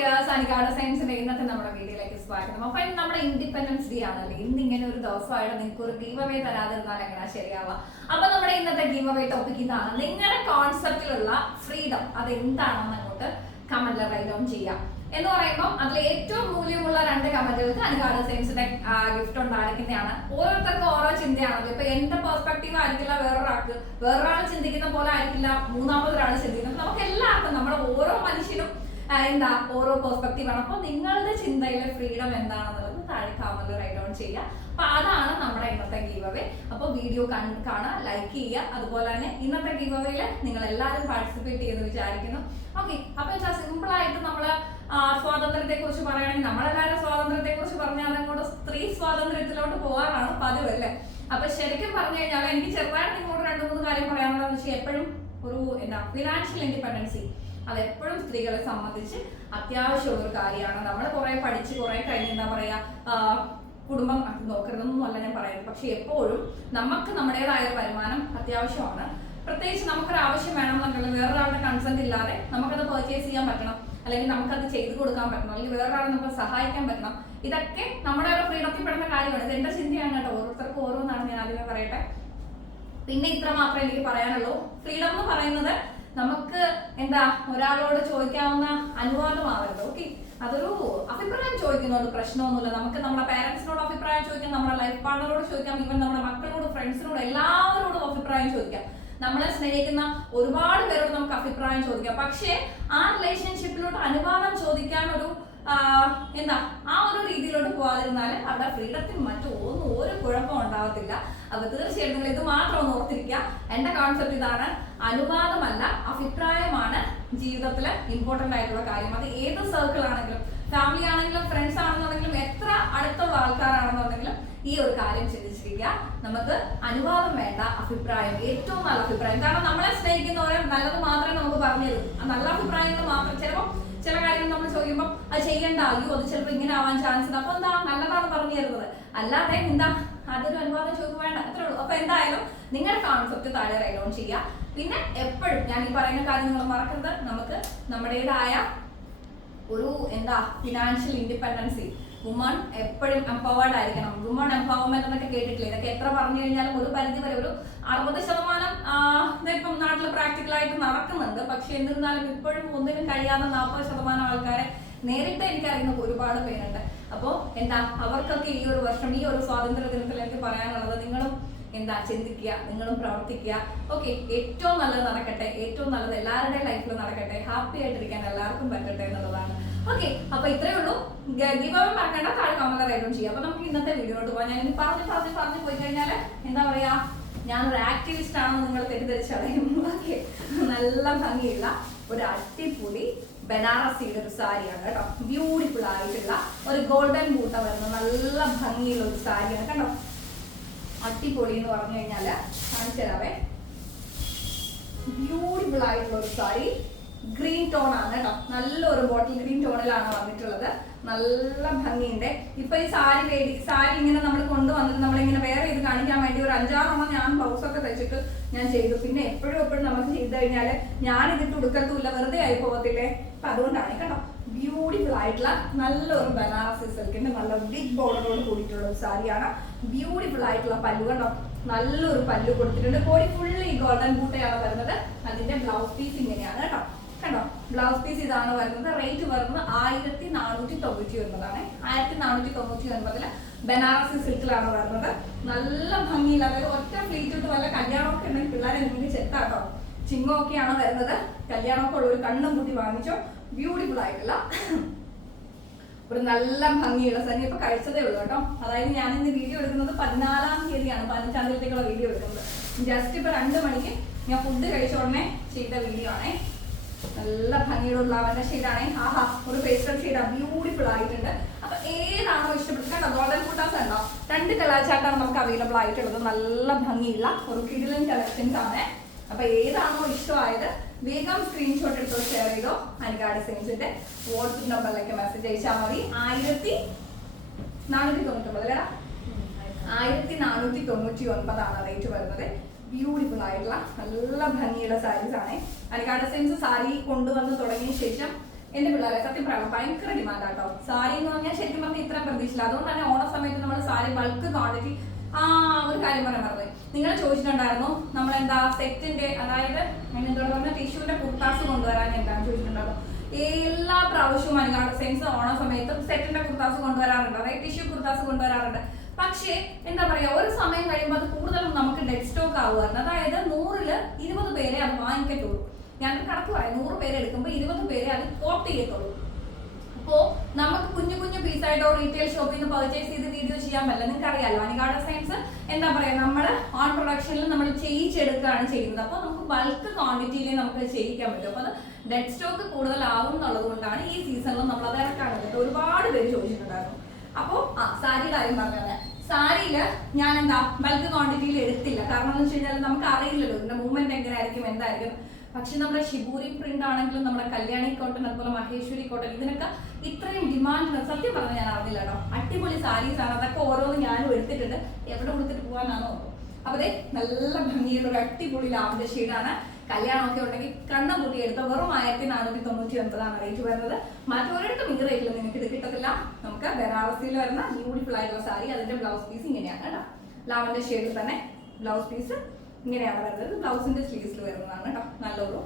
Dears, അനികാട സയൻസിന്റെ ഇന്നത്തെ നമ്മുടെ വീഡിയോയിലേക്ക് സ്വാഗതം. അപ്പൊ ഇന്ന് നമ്മുടെ ഇൻഡിപെൻഡൻസ് ഡേ ആണല്ലേ. ഇന്ന് ഇങ്ങനെ ഒരു ദിവസമായിട്ട് നിങ്ങൾക്ക് ഒരു ഗീവ് അവേ തരാതിരുന്നാൽ എങ്ങനെയാ ശരിയാവുക? അപ്പൊ നമ്മുടെ ഇന്നത്തെ ഗീവ് അവേ ടോപ്പിക് ഇതാണ്. നിങ്ങളുടെ കോൺസെപ്റ്റിലുള്ള ഫ്രീഡം അത് എന്താണെന്ന് അങ്ങോട്ട് കമന്റിൽ റൈറ്റ് ഡൗൺ ചെയ്യാം. എന്ന് പറയുമ്പോൾ അതിൽ ഏറ്റവും മൂല്യമുള്ള 2 കമന്റുകൾക്ക് അനികാട സയൻസിന്റെ ഗിഫ്റ്റ് ഉണ്ടായിരിക്കുന്നതാണ്. ഓരോരുത്തർക്കും ഓരോ ചിന്തയാണല്ലോ. ഇപ്പൊ എന്റെ പെർസ്പെക്റ്റീവ് ആയിരിക്കില്ല വേറൊരാൾ ചിന്തിക്കുന്ന പോലെ ആയിരിക്കില്ല മൂന്നാമതൊരാൾ ചിന്തിക്കുന്നത്. നമുക്ക് എല്ലാവർക്കും നമ്മുടെ ഓരോ മനുഷ്യനും ഓരോ പെർസ്പെക്റ്റീവ് ആണ്. അപ്പൊ നിങ്ങളുടെ ചിന്തയിലെ ഫ്രീഡം എന്താണെന്നുള്ളത് താഴെ കമന്റിൽ റൈറ്റ് ഡൗൺ ചെയ്യുക. അപ്പൊ അതാണ് നമ്മുടെ ഇന്നത്തെ ഗീവ് അവേ. അപ്പൊ വീഡിയോ കാണുക, ലൈക്ക് ചെയ്യുക. അതുപോലെ തന്നെ ഇന്നത്തെ ഗീവ് അവേയില് നിങ്ങൾ എല്ലാവരും പാർട്ടിസിപ്പേറ്റ് ചെയ്യുമെന്ന് വിചാരിക്കുന്നു. ഓക്കെ, അപ്പൊ സിമ്പിൾ ആയിട്ട് നമ്മള് സ്വാതന്ത്ര്യത്തെ കുറിച്ച് പറയുകയാണെങ്കിൽ നമ്മളെല്ലാവരും സ്വാതന്ത്ര്യത്തെ കുറിച്ച് പറഞ്ഞാൽ അങ്ങോട്ട് സ്ത്രീ സ്വാതന്ത്ര്യത്തിലോട്ട് പോകാറാണ് പതിവ് അല്ലേ. അപ്പൊ ശരിക്കും പറഞ്ഞു കഴിഞ്ഞാൽ എനിക്ക് ചെറുതായിട്ട് നിങ്ങളോട് 2-3 കാര്യം പറയാനുള്ളതെന്ന് വെച്ചാൽ എപ്പോഴും ഒരു ഫിനാൻഷ്യൽ ഇൻഡിപെൻഡൻസി അതെപ്പോഴും സ്ത്രീകളെ സംബന്ധിച്ച് അത്യാവശ്യമുള്ള ഒരു കാര്യമാണ്. നമ്മൾ കുറെ പഠിച്ച് കുറെ കഴിഞ്ഞ് കുടുംബം നോക്കരുതെന്നൊന്നും അല്ല ഞാൻ പറയുന്നത്. പക്ഷെ എപ്പോഴും നമുക്ക് നമ്മുടേതായ ഒരു വരുമാനം അത്യാവശ്യമാണ്. പ്രത്യേകിച്ച് നമുക്കൊരു ആവശ്യം വേണമെന്നുണ്ടെങ്കിൽ വേറൊരാളുടെ കൺസെന്റ് ഇല്ലാതെ നമുക്കത് പർച്ചേസ് ചെയ്യാൻ പറ്റണം, അല്ലെങ്കിൽ നമുക്കത് ചെയ്തു കൊടുക്കാൻ പറ്റണം, അല്ലെങ്കിൽ വേറൊരാളെ നമുക്ക് സഹായിക്കാൻ പറ്റണം. ഇതൊക്കെ നമ്മുടെ ഒരു ഫ്രീഡത്തിൽ പെടുന്ന കാര്യമാണ്. ഇത് എന്റെ ചിന്തയാണ് കേട്ടോ. ഓരോരുത്തർക്കും ഓരോന്നാണ് ഞാൻ ആദ്യമേ പറയട്ടെ. പിന്നെ ഇത്ര മാത്രമേ എനിക്ക് പറയാനുള്ളൂ. ഫ്രീഡം എന്ന് പറയുന്നത് നമുക്ക് ഒരാളോട് ചോദിക്കാവുന്ന അനുവാദമാവരുത്. ഓക്കെ, അതൊരു അഭിപ്രായം ചോദിക്കുന്നതുകൊണ്ട് പ്രശ്നമൊന്നുമില്ല. നമുക്ക് നമ്മുടെ പേരൻസിനോട് അഭിപ്രായം ചോദിക്കാം, നമ്മുടെ ലൈഫ് പാർട്ണറോട് ചോദിക്കാം, ഈവൻ നമ്മുടെ മക്കളോട്, ഫ്രണ്ട്സിനോട്, എല്ലാവരോടും അഭിപ്രായം ചോദിക്കാം. നമ്മളെ സ്നേഹിക്കുന്ന ഒരുപാട് പേരോട് നമുക്ക് അഭിപ്രായം ചോദിക്കാം. പക്ഷേ ആ റിലേഷൻഷിപ്പിലോട്ട് അനുവാദം ചോദിക്കാൻ ആ ഒരു രീതിയിലോട്ട് പോകാതിരുന്നാൽ അവിടെ ഫ്രീഡത്തിന് ഒരു കുഴപ്പം ഉണ്ടാവത്തില്ല. അപ്പൊ തീർച്ചയായിട്ടും നിങ്ങൾ ഇത് മാത്രം ഒന്ന് ഓർത്തിരിക്കുക. എന്റെ കോൺസെപ്റ്റ് ഇതാണ്. അനുവാദമല്ല, അഭിപ്രായമാണ് ജീവിതത്തിൽ ഇമ്പോർട്ടന്റ് ആയിട്ടുള്ള കാര്യം. അത് ഏത് സർക്കിൾ ആണെങ്കിലും, ഫാമിലി ആണെങ്കിലും, ഫ്രണ്ട്സ് ആണെന്നുണ്ടെങ്കിലും, എത്ര അടുത്തുള്ള ആൾക്കാരാണെന്നുണ്ടെങ്കിലും ഈ ഒരു കാര്യം ചിന്തിച്ചിരിക്കുക. നമുക്ക് അനുവാദം വേണ്ട, അഭിപ്രായം, ഏറ്റവും നല്ല അഭിപ്രായം. കാരണം നമ്മളെ സ്നേഹിക്കുന്നവരെ നല്ലത് മാത്രമേ നമുക്ക് പറഞ്ഞു തരൂ. ആ നല്ല അഭിപ്രായങ്ങൾ മാത്രം. ചിലപ്പോൾ ചില കാര്യങ്ങൾ നമ്മൾ ചോദിക്കുമ്പോൾ അത് ചെയ്യണ്ട, അയ്യോ അത് ചിലപ്പോൾ ഇങ്ങനെ ആവാൻ ചാൻസ് ഉണ്ട്, അപ്പൊ നല്ലതാണ് പറഞ്ഞു തരുന്നത്. അല്ലാതെ അതൊരു അനുവാദം ചോദിക്കുക വേണ്ട, അത്രേ ഉള്ളൂ. അപ്പൊ എന്തായാലും നിങ്ങളുടെ കോൺസെപ്റ്റ് താഴെ റൈറ്റ് ഡൗൺ ചെയ്യുക. പിന്നെ എപ്പോഴും ഞാൻ ഈ പറയുന്ന കാര്യം നിങ്ങൾ മറക്കരുത്. നമുക്ക് നമ്മുടേതായ ഒരു ഫിനാൻഷ്യൽ ഇൻഡിപെൻഡൻസി, വുമൺ എപ്പോഴും എംപവേർഡ് ആയിരിക്കണം. വുമൺ എംപവർമെന്റ് എന്നൊക്കെ കേട്ടിട്ടില്ല. ഇതൊക്കെ എത്ര പറഞ്ഞു കഴിഞ്ഞാലും ഒരു പരിധി വരെ ഒരു 60% ഇപ്പം നാട്ടിൽ പ്രാക്ടിക്കലായിട്ട് നടക്കുന്നുണ്ട്. പക്ഷെ എന്നിരുന്നാലും ഇപ്പോഴും ഒന്നിനും കഴിയാത്ത 40% ആൾക്കാരെ നേരിട്ട് എനിക്കറിയുന്ന ഒരുപാട് പേരുണ്ട്. അപ്പോൾ അവർക്കൊക്കെ ഈ ഒരു വർഷം, ഈ ഒരു സ്വാതന്ത്ര്യ ദിനത്തിൽ എനിക്ക് പറയാനുള്ളത്, നിങ്ങളും ചിന്തിക്കുക, നിങ്ങളും പ്രവർത്തിക്കുക. ഓക്കെ, ഏറ്റവും നല്ലത് നടക്കട്ടെ, ഏറ്റവും നല്ലത് എല്ലാവരുടെയും ലൈഫിൽ നടക്കട്ടെ, ഹാപ്പി ആയിട്ടിരിക്കാൻ എല്ലാവർക്കും പറ്റട്ടെ എന്നുള്ളതാണ്. ഓക്കെ, അപ്പൊ ഇത്രയേ ഉള്ളൂ. ഗീവ് അവേ മറക്കേണ്ട, താഴെ കമന്റ് റൈറ്റ് ഡൗൺ ചെയ്യാം. അപ്പൊ നമുക്ക് ഇന്നത്തെ വീഡിയോയിലോട്ട് പോകാം. ഞാൻ പറഞ്ഞു പോയി കഴിഞ്ഞാൽ പറയാ, ഞാനൊരു ആക്ടിവിസ്റ്റ് ആണെന്ന് നിങ്ങൾ തെറ്റിദ്ധരിച്ചറിയും. ഓക്കെ, നല്ല ഭംഗിയുള്ള ഒരു അടിപൊളി ബനാറസിയുടെ ഒരു സാരിയാണ് കേട്ടോ. ബ്യൂട്ടിഫുൾ ആയിട്ടുള്ള ഒരു ഗോൾഡൻ ബൂട്ട വരുന്ന നല്ല ഭംഗിയുള്ള ഒരു സാരിയാണ് കേട്ടോ. അടിപൊളി എന്ന് പറഞ്ഞു കഴിഞ്ഞാല് കാണിച്ചു തരാവേ. ബ്യൂട്ടിഫുൾ ആയിട്ടുള്ള ഒരു സാരി, ഗ്രീൻ ടോൺ ആണ് കേട്ടോ. നല്ലൊരു ബോട്ടിൽ ഗ്രീൻ ടോണിലാണ് വന്നിട്ടുള്ളത്. നല്ല ഭംഗിയുണ്ട്. ഇപ്പൊ ഈ സാരി ഇങ്ങനെ നമ്മൾ കൊണ്ടുവന്നിട്ട് നമ്മളിങ്ങനെ വേറെ ഇത് കാണിക്കാൻ വേണ്ടി ഒരു 5-6 ഞാൻ ബ്ലൗസൊക്കെ തയ്ച്ചിട്ട് ഞാൻ ചെയ്തു. പിന്നെ എപ്പോഴും നമുക്ക് ചെയ്ത് കഴിഞ്ഞാല് ഞാൻ ഇതിട്ട് ഉടുക്കത്തുമില്ല, വെറുതെ ആയി പോകത്തില്ലേ. അപ്പൊ അതുകൊണ്ടാണ് കേട്ടോ. ബ്യൂട്ടിഫുൾ ആയിട്ടുള്ള നല്ലൊരു ബനാറസി സിൽക്കിന്റെ നല്ല ബിഗ് ബോർഡറോട് കൂടിയിട്ടുള്ള ഒരു സാരിയാണ്. ബ്യൂട്ടിഫുൾ ആയിട്ടുള്ള പല്ലു കണ്ടോ, നല്ലൊരു പല്ലു കൊടുത്തിട്ടുണ്ട്. കോടി ഫുള്ള് ഈ ഗോൾഡൻ ബൂട്ടയാണ് വരുന്നത്. അതിന്റെ ബ്ലൗസ് പീസ് ഇങ്ങനെയാണ് കേട്ടോ. കണ്ടോ, ബ്ലൗസ് പീസ് ഇതാണ് വരുന്നത്. റേറ്റ് വരുന്നത് 1499 1499 ബനാറസി സിൽക്കിലാണ് വരുന്നത്. നല്ല ഭംഗിയില്ല. അതായത് ഒറ്റ ഫ്ലീറ്റ് ഇട്ട് വല്ല കല്യാണമൊക്കെ ഉണ്ടെങ്കിൽ പിള്ളേരെ എന്തെങ്കിലും ചെത്താട്ടോ. ചിങ്ങമൊക്കെയാണ് വരുന്നത്. കല്യാണമൊക്കെ ഉള്ള ഒരു കണ്ണും കൂട്ടി വാങ്ങിച്ചോ. ബ്യൂട്ടിഫുൾ ആയിട്ടുള്ള ഒരു നല്ല ഭംഗിയുള്ള സാരി. ഇപ്പൊ കഴിച്ചതേ ഉള്ളൂ കേട്ടോ. അതായത് ഞാൻ ഇന്ന് വീഡിയോ എടുക്കുന്നത് 14-ാം തീയതിയാണ്, 15-ാം തീയതിക്കുള്ള വീഡിയോ എടുക്കുന്നത്. ജസ്റ്റ് ഇപ്പൊ 2 മണിക്ക് ഞാൻ ഫുഡ് കഴിച്ച ഉടനെ ചെയ്ത വീഡിയോ ആണേ. നല്ല ഭംഗിയുള്ള ലാവൻഡർ ഷെയ്ഡാണേ. ആഹാ, ഒരു പേസ്റ്റൽ ഷെയ്ഡാ, ബ്യൂട്ടിഫുൾ ആയിട്ടുണ്ട്. അപ്പൊ ഏതാണോ ഇഷ്ടപ്പെട്ടത് കണ്ടോ, ഗോൾഡൻ ബൂട്ടാസ് ഉണ്ടോ, 2 കളർ ചാർട്ടാണ് നമുക്ക് അവൈലബിൾ ആയിട്ടുള്ളത്. നല്ല ഭംഗിയുള്ള ഒരു കിടിലൻ കളക്ഷൻസ് ആണ്. അപ്പൊ ഏതാണോ ഇഷ്ടമായത് വേഗം സ്ക്രീൻഷോട്ട് എടുത്തോ, ഷെയർ ചെയ്തോ. അനികാട സയൻസിന്റെ വാട്സ്ആപ്പ് നമ്പറിലേക്ക് മെസ്സേജ് അയച്ചാൽ മതി. 1499 അല്ലേടാ, 1499 റേറ്റ് വരുന്നത്. ബ്യൂട്ടിഫുൾ ആയിട്ടുള്ള നല്ല ഭംഗിയുള്ള സാരീസ് ആണ്. അനികാട സയൻസ് സാരി കൊണ്ടുവന്ന് തുടങ്ങിയ ശേഷം എന്റെ പിള്ളേരെ സത്യം പറയാം ഭയങ്കര ഡിമാൻഡ് ആട്ടോ. സാരി എന്ന് പറഞ്ഞാൽ ശരിക്കും പറഞ്ഞാൽ ഇത്രയും പ്രതീക്ഷയില്ല. അതുകൊണ്ട് തന്നെ ഓണ സമയത്ത് നമ്മൾ സാരി ബൾക്ക് ക്വാണ്ടിറ്റി ഒരു കാര്യം പറയാൻ പറഞ്ഞത്, നിങ്ങൾ ചോദിച്ചിട്ടുണ്ടായിരുന്നു നമ്മളെന്താ സെറ്റിന്റെ, അതായത് എന്താ പറഞ്ഞ ടിഷ്യൂന്റെ കുർത്താസ് കൊണ്ടുവരാൻ എന്താണെന്ന് ചോദിച്ചിട്ടുണ്ടായിരുന്നു. എല്ലാ പ്രാവശ്യവും അനുകാട് സെൻസ് ഓണ സമയത്തും സെറ്റിന്റെ കുർത്താസ് കൊണ്ടുവരാറുണ്ട്, അതായത് ടിഷ്യൂ കുർത്താസ് കൊണ്ടുവരാറുണ്ട്. പക്ഷേ എന്താ പറയാ, ഒരു സമയം കഴിയുമ്പോൾ അത് കൂടുതലും നമുക്ക് ഡെഡ് സ്റ്റോക്ക് ആവുമായിരുന്നു. അതായത് 100-ൽ 20 പേരെ അത് വാങ്ങിക്കത്തുള്ളൂ. ഞാൻ കണക്ക് പറയാം, 100 പേരെ എടുക്കുമ്പോൾ 20 പേരെ അത് കോട്ട് ചെയ്യത്തുള്ളൂ. അപ്പോ നമുക്ക് കുഞ്ഞു കുഞ്ഞു പീസായിട്ടോ റീറ്റെയിൽ ഷോപ്പിൽ നിന്ന് പർച്ചേസ് ചെയ്ത് വീഡിയോ ചെയ്യാൻ പറ്റില്ല. നിങ്ങൾക്ക് അറിയാലോ അനികാട് സയൻസ് എന്താ പറയാ, നമ്മുടെ ഓൺ പ്രൊഡക്ഷനിൽ നമ്മൾ ചെയ്യിച്ചെടുക്കുകയാണ് ചെയ്യുന്നത്. അപ്പോൾ നമുക്ക് ബൾക്ക് ക്വാണ്ടിറ്റിയിൽ നമുക്ക് ചെയ്യിക്കാൻ പറ്റും. അപ്പോൾ അത് ഡെഡ് സ്റ്റോക്ക് കൂടുതലാവും എന്നുള്ളത് കൊണ്ടാണ് ഈ സീസണിൽ നമ്മൾ അത് ഇറക്കാൻ പറ്റുന്നത്. ഒരുപാട് പേര് ചോദിച്ചിട്ടുണ്ടായിരുന്നു. അപ്പോൾ സാരി കാര്യം പറഞ്ഞത്, സാരിയില് ഞാൻ എന്താ ബൾക്ക് ക്വാണ്ടിറ്റിയിൽ എടുത്തില്ല. കാരണം എന്ന് വെച്ച് കഴിഞ്ഞാൽ നമുക്ക് അറിയില്ലല്ലോ ഇതിന്റെ മൂവ്മെന്റ് എങ്ങനെയായിരിക്കും എന്തായിരിക്കും. പക്ഷെ നമ്മുടെ ഷിബൂരി പ്രിന്റ് ആണെങ്കിലും നമ്മുടെ കല്യാണി കോട്ടൺ അതുപോലെ മഹേശ്വരി കോട്ടൺ ഇതിനൊക്കെ ഇത്രയും ഡിമാൻഡ് സത്യം പറഞ്ഞാൽ ഞാൻ അറിഞ്ഞില്ല കേട്ടോ. അടിപൊളി സാരീസ് ആണ്. അതൊക്കെ ഓരോന്ന് ഞാനും എടുത്തിട്ടുണ്ട്. എവിടെ കൊടുത്തിട്ട് പോകാനാണോ. അപ്പൊ അതെ നല്ല ഭംഗിയുള്ള ഒരു അടിപൊളി ലാവൻഡർ ഷെയ്ഡാണ്. കല്യാണമൊക്കെ ഉണ്ടെങ്കിൽ കണ്ണ കൂട്ടി എടുത്ത വെറും 1499 റേറ്റ് വരുന്നത്. മറ്റൊരിടത്തും ഈ റേറ്റിൽ നിങ്ങൾക്ക് ഇത് കിട്ടത്തില്ല. നമുക്ക് ബനാറസിയിൽ വരുന്ന ബ്യൂട്ടിഫുൾ ആയിട്ടുള്ള സാരി, അതിന്റെ ബ്ലൗസ് പീസ് ഇങ്ങനെയാണ് കേട്ടോ. ലാവൻഡർ ഷെയ്ഡിൽ തന്നെ ബ്ലൗസ് പീസ് ഇങ്ങനെയാണ് വരുന്നത്. ബ്ലൗസിന്റെ സ്ലീവ്സിൽ വരുന്നതാണ് കേട്ടോ. നല്ലൊരു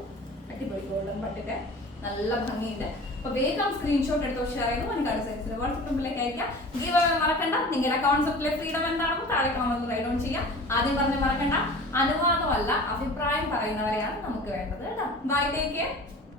അടിപൊളി ഗോൾഡൻ പട്ടിന്റെ നല്ല ഭംഗിയുണ്ട്. അപ്പൊ വേഗം സ്ക്രീൻഷോട്ട് എടുത്തോ ഷെയർ ചെയ്തു അനികാട് സയൻസിന്റെ വാട്സ്ആപ്പ് നമ്പറിലേക്ക് അയക്കാം. ഗീവ് അവേ മറക്കണ്ട. നിങ്ങളുടെ കോൺസെപ്റ്റിലെ ഫ്രീഡം എന്താണെന്ന് താഴെ കമന്റ് റൈറ്റ് ഓൺ ചെയ്യാം. ആദ്യം പറഞ്ഞ് മറക്കണ്ട, അനുവാദമല്ല അഭിപ്രായം പറയുന്നവരെയാണ് നമുക്ക് വേണ്ടത് കേട്ടോ. Bye, take care.